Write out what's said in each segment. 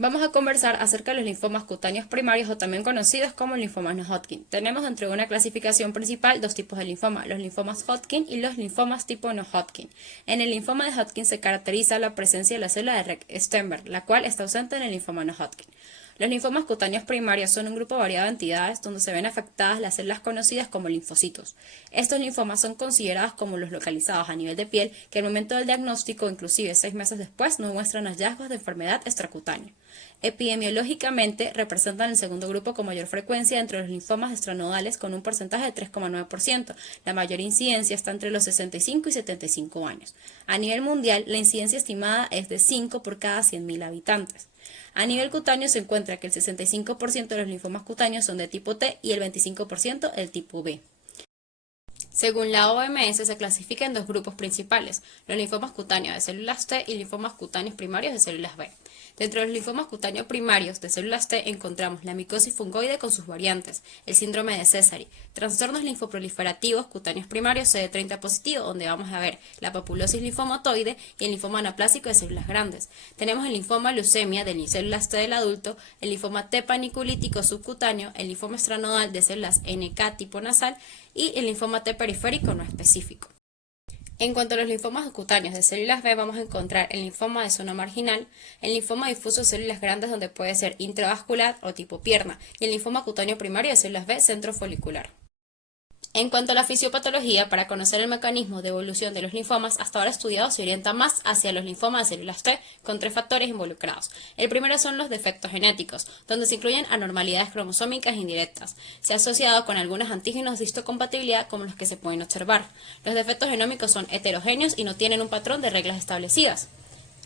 Vamos a conversar acerca de los linfomas cutáneos primarios o también conocidos como linfomas no Hodgkin. Tenemos dentro de una clasificación principal dos tipos de linfoma, los linfomas Hodgkin y los linfomas tipo no Hodgkin. En el linfoma de Hodgkin se caracteriza la presencia de la célula de Rett-Steinberg, la cual está ausente en el linfoma no Hodgkin. Los linfomas cutáneos primarios son un grupo variado de entidades donde se ven afectadas las células conocidas como linfocitos. Estos linfomas son considerados como los localizados a nivel de piel que al momento del diagnóstico, inclusive 6 meses después, no muestran hallazgos de enfermedad extracutánea. Epidemiológicamente representan el segundo grupo con mayor frecuencia entre los linfomas extranodales con un porcentaje de 3,9%. La mayor incidencia está entre los 65 y 75 años. A nivel mundial, la incidencia estimada es de 5 por cada 100.000 habitantes. A nivel cutáneo se encuentra que el 65% de los linfomas cutáneos son de tipo T y el 25% el tipo B. Según la OMS, se clasifica en dos grupos principales, los linfomas cutáneos de células T y linfomas cutáneos primarios de células B. Dentro de los linfomas cutáneos primarios de células T encontramos la micosis fungoide con sus variantes, el síndrome de Sézary, trastornos linfoproliferativos cutáneos primarios CD30 positivo, donde vamos a ver la papulosis linfomatoide y el linfoma anaplásico de células grandes. Tenemos el linfoma leucemia de células T del adulto, el linfoma T paniculítico subcutáneo, el linfoma estranodal de células NK tipo nasal y el linfoma T periférico no específico. En cuanto a los linfomas cutáneos de células B, vamos a encontrar el linfoma de zona marginal, el linfoma difuso de células grandes donde puede ser intravascular o tipo pierna, y el linfoma cutáneo primario de células B centrofolicular. En cuanto a la fisiopatología, para conocer el mecanismo de evolución de los linfomas, hasta ahora estudiado se orienta más hacia los linfomas de células T, con 3 factores involucrados. El primero son los defectos genéticos, donde se incluyen anormalidades cromosómicas indirectas. Se ha asociado con algunos antígenos de histocompatibilidad como los que se pueden observar. Los defectos genómicos son heterogéneos y no tienen un patrón de reglas establecidas.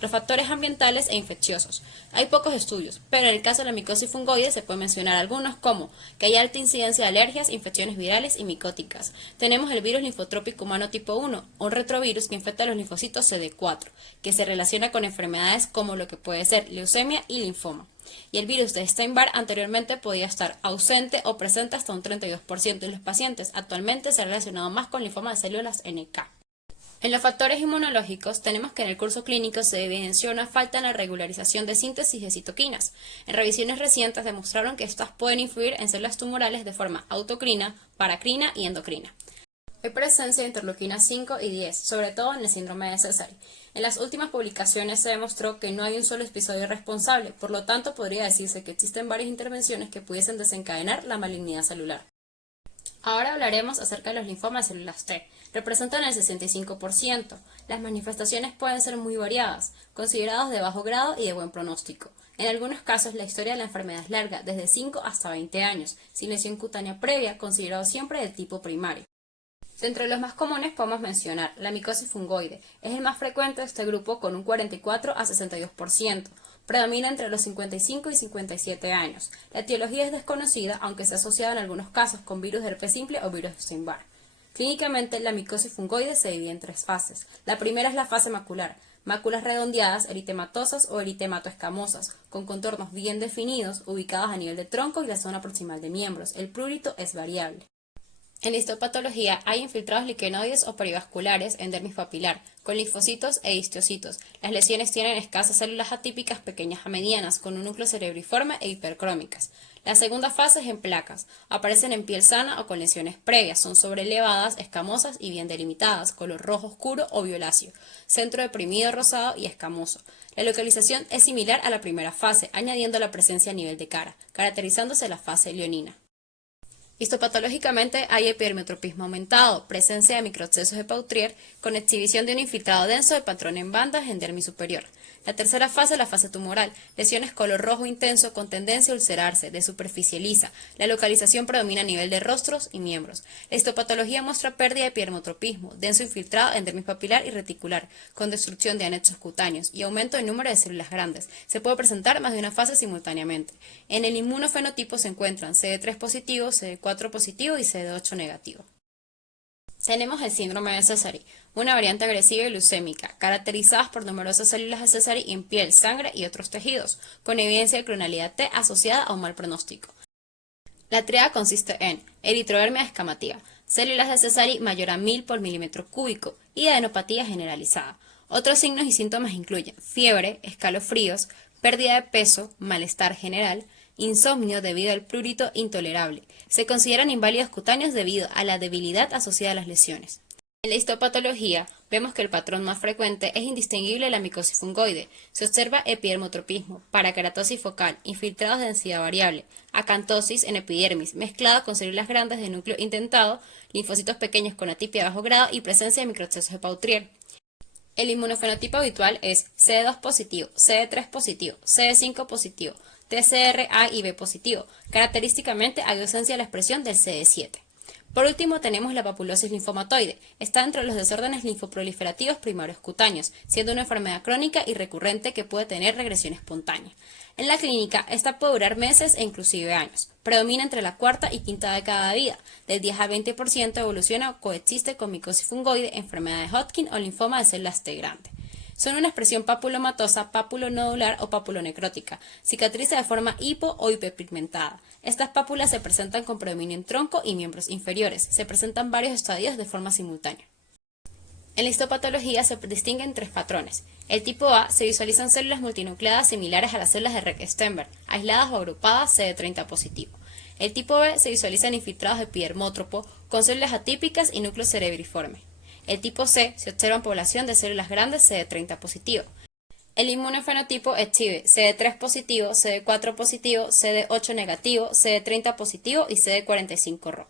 Los factores ambientales e infecciosos. Hay pocos estudios, pero en el caso de la micosis fungoide se pueden mencionar algunos como que hay alta incidencia de alergias, infecciones virales y micóticas. Tenemos el virus linfotrópico humano tipo 1, un retrovirus que infecta a los linfocitos CD4, que se relaciona con enfermedades como lo que puede ser leucemia y linfoma. Y el virus de Epstein-Barr anteriormente podía estar ausente o presente hasta un 32% de los pacientes. Actualmente se ha relacionado más con linfoma de células NK. En los factores inmunológicos tenemos que en el curso clínico se evidenció una falta en la regularización de síntesis de citoquinas. En revisiones recientes demostraron que estas pueden influir en células tumorales de forma autocrina, paracrina y endocrina. Hay presencia de interleuquina 5 y 10, sobre todo en el síndrome de Sézary. En las últimas publicaciones se demostró que no hay un solo episodio responsable, por lo tanto podría decirse que existen varias intervenciones que pudiesen desencadenar la malignidad celular. Ahora hablaremos acerca de los linfomas de células T. Representan el 65%. Las manifestaciones pueden ser muy variadas, considerados de bajo grado y de buen pronóstico. En algunos casos la historia de la enfermedad es larga, desde 5 hasta 20 años, sin lesión cutánea previa, considerado siempre de tipo primario. Dentro de los más comunes podemos mencionar la micosis fungoide. Es el más frecuente de este grupo con un 44 a 62%. Predomina entre los 55 y 57 años. La etiología es desconocida, aunque se ha asociado en algunos casos con virus de herpes simple o virus de Epstein-Barr. Clínicamente, la micosis fungoide se divide en 3 fases. La primera es la fase macular. Máculas redondeadas, eritematosas o eritematoescamosas, con contornos bien definidos, ubicados a nivel de tronco y la zona proximal de miembros. El prurito es variable. En la histopatología hay infiltrados liquenoides o perivasculares en dermis papilar, con linfocitos e histocitos. Las lesiones tienen escasas células atípicas pequeñas a medianas, con un núcleo cerebriforme e hipercrómicas. La segunda fase es en placas. Aparecen en piel sana o con lesiones previas. Son sobrelevadas, escamosas y bien delimitadas, color rojo oscuro o violáceo. Centro deprimido, rosado y escamoso. La localización es similar a la primera fase, añadiendo la presencia a nivel de cara, caracterizándose la fase leonina. Histopatológicamente hay epidermotropismo aumentado, presencia de microexcesos de Pautrier, con exhibición de un infiltrado denso de patrón en bandas en dermis superior. La tercera fase es la fase tumoral, lesiones color rojo intenso con tendencia a ulcerarse, de superficie lisa. La localización predomina a nivel de rostros y miembros. La histopatología muestra pérdida de epidermotropismo, denso infiltrado en dermis papilar y reticular, con destrucción de anexos cutáneos y aumento del número de células grandes. Se puede presentar más de una fase simultáneamente. En el inmunofenotipo se encuentran CD3 positivo, CD4 positivo y CD8 negativo. Tenemos el síndrome de Sézary, una variante agresiva y leucémica, caracterizadas por numerosas células de Sézary en piel, sangre y otros tejidos, con evidencia de clonalidad T asociada a un mal pronóstico. La tríada consiste en eritrodermia escamativa, células de Sézary mayor a 1000 por milímetro cúbico y adenopatía generalizada. Otros signos y síntomas incluyen fiebre, escalofríos, pérdida de peso, malestar general, insomnio debido al prurito intolerable. Se consideran inválidos cutáneos debido a la debilidad asociada a las lesiones. En la histopatología, vemos que el patrón más frecuente es indistinguible de la micosis fungoide. Se observa epidermotropismo, parakeratosis focal, infiltrados de densidad variable, acantosis en epidermis, mezclada con células grandes de núcleo indentado, linfocitos pequeños con atipia de bajo grado y presencia de microexcesos de Pautrier. El inmunofenotipo habitual es CD2 positivo, CD3 positivo, CD5 positivo, TCR A y B positivo. Característicamente hay ausencia de la expresión del CD7. Por último tenemos la papulosis linfomatoide. Está entre los desórdenes linfoproliferativos primarios cutáneos, siendo una enfermedad crónica y recurrente que puede tener regresión espontánea. En la clínica, esta puede durar meses e inclusive años. Predomina entre la cuarta y quinta década de vida. Del 10 al 20% evoluciona o coexiste con micosis fungoide, enfermedad de Hodgkin o linfoma de células T grande. Son una expresión papulomatosa, papulonodular o papulonecrótica. Cicatriza de forma hipo o hiperpigmentada. Estas pápulas se presentan con predominio en tronco y miembros inferiores. Se presentan varios estadios de forma simultánea. En la histopatología se distinguen tres patrones. El tipo A se visualizan células multinucleadas similares a las células de Recke-Steinberg, aisladas o agrupadas CD30 positivo. El tipo B se visualizan infiltrados epidermótropo con células atípicas y núcleo cerebriforme. El tipo C se observa en población de células grandes CD30 positivo. El inmunofenotipo exhibe CD3 positivo, CD4 positivo, CD8 negativo, CD30 positivo y CD45 RO.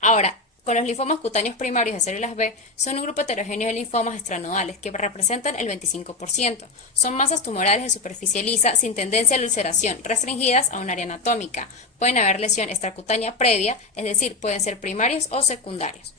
Ahora, con los linfomas cutáneos primarios de células B, son un grupo heterogéneo de linfomas extranodales que representan el 25%. Son masas tumorales de superficie lisa sin tendencia a la ulceración, restringidas a un área anatómica. Pueden haber lesión extracutánea previa, es decir, pueden ser primarios o secundarios.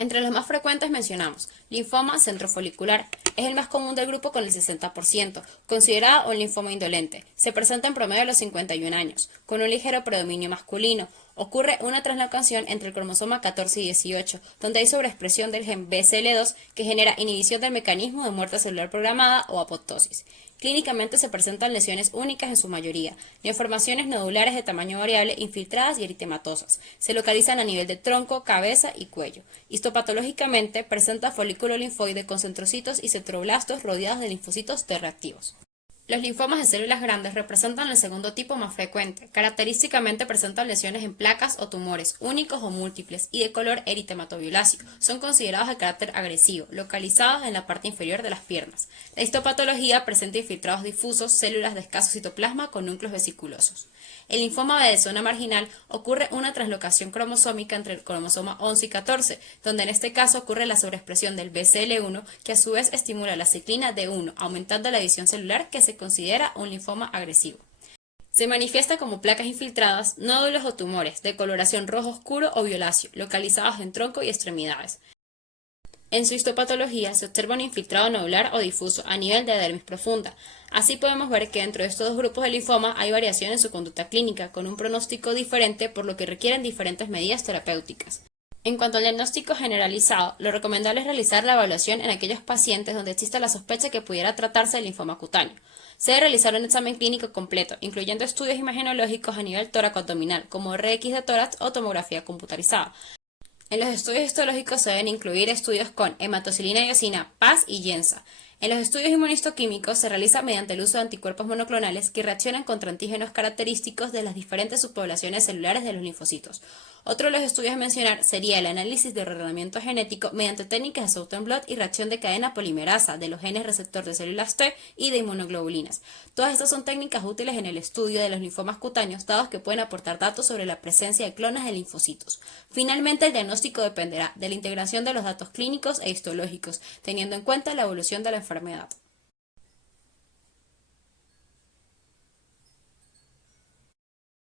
Entre los más frecuentes mencionamos linfoma centrofolicular, es el más común del grupo con el 60%, considerado un linfoma indolente. Se presenta en promedio a los 51 años, con un ligero predominio masculino. Ocurre una translocación entre el cromosoma 14 y 18, donde hay sobreexpresión del gen BCL2 que genera inhibición del mecanismo de muerte celular programada o apoptosis. Clínicamente se presentan lesiones únicas en su mayoría, neoformaciones nodulares de tamaño variable infiltradas y eritematosas. Se localizan a nivel de tronco, cabeza y cuello. Histopatológicamente presenta folículo linfoide con centrocitos y centroblastos rodeados de linfocitos T reactivos. Los linfomas de células grandes representan el segundo tipo más frecuente. Característicamente presentan lesiones en placas o tumores, únicos o múltiples, y de color eritematoviolaceo. Son considerados de carácter agresivo, localizados en la parte inferior de las piernas. La histopatología presenta infiltrados difusos, células de escaso citoplasma con núcleos vesiculosos. El linfoma de zona marginal ocurre una translocación cromosómica entre el cromosoma 11 y 14, donde en este caso ocurre la sobreexpresión del BCL1, que a su vez estimula la ciclina D1, aumentando la división celular que se considera un linfoma agresivo. Se manifiesta como placas infiltradas, nódulos o tumores, de coloración rojo oscuro o violáceo, localizados en tronco y extremidades. En su histopatología se observa un infiltrado nodular o difuso a nivel de dermis profunda. Así podemos ver que dentro de estos dos grupos de linfoma hay variación en su conducta clínica, con un pronóstico diferente por lo que requieren diferentes medidas terapéuticas. En cuanto al diagnóstico generalizado, lo recomendable es realizar la evaluación en aquellos pacientes donde exista la sospecha que pudiera tratarse de linfoma cutáneo. Se debe realizar un examen clínico completo, incluyendo estudios imagenológicos a nivel tóraco-abdominal, como RX de tórax o tomografía computarizada. En los estudios histológicos se deben incluir estudios con hematocilina y eosina, PAS y YENSA. En los estudios inmunistoquímicos se realiza mediante el uso de anticuerpos monoclonales que reaccionan contra antígenos característicos de las diferentes subpoblaciones celulares de los linfocitos. Otro de los estudios a mencionar sería el análisis de ordenamiento genético mediante técnicas de Southern blot y reacción de cadena polimerasa de los genes receptor de células T y de inmunoglobulinas. Todas estas son técnicas útiles en el estudio de los linfomas cutáneos, dados que pueden aportar datos sobre la presencia de clones de linfocitos. Finalmente, el diagnóstico dependerá de la integración de los datos clínicos e histológicos, teniendo en cuenta la evolución de la enfermedad.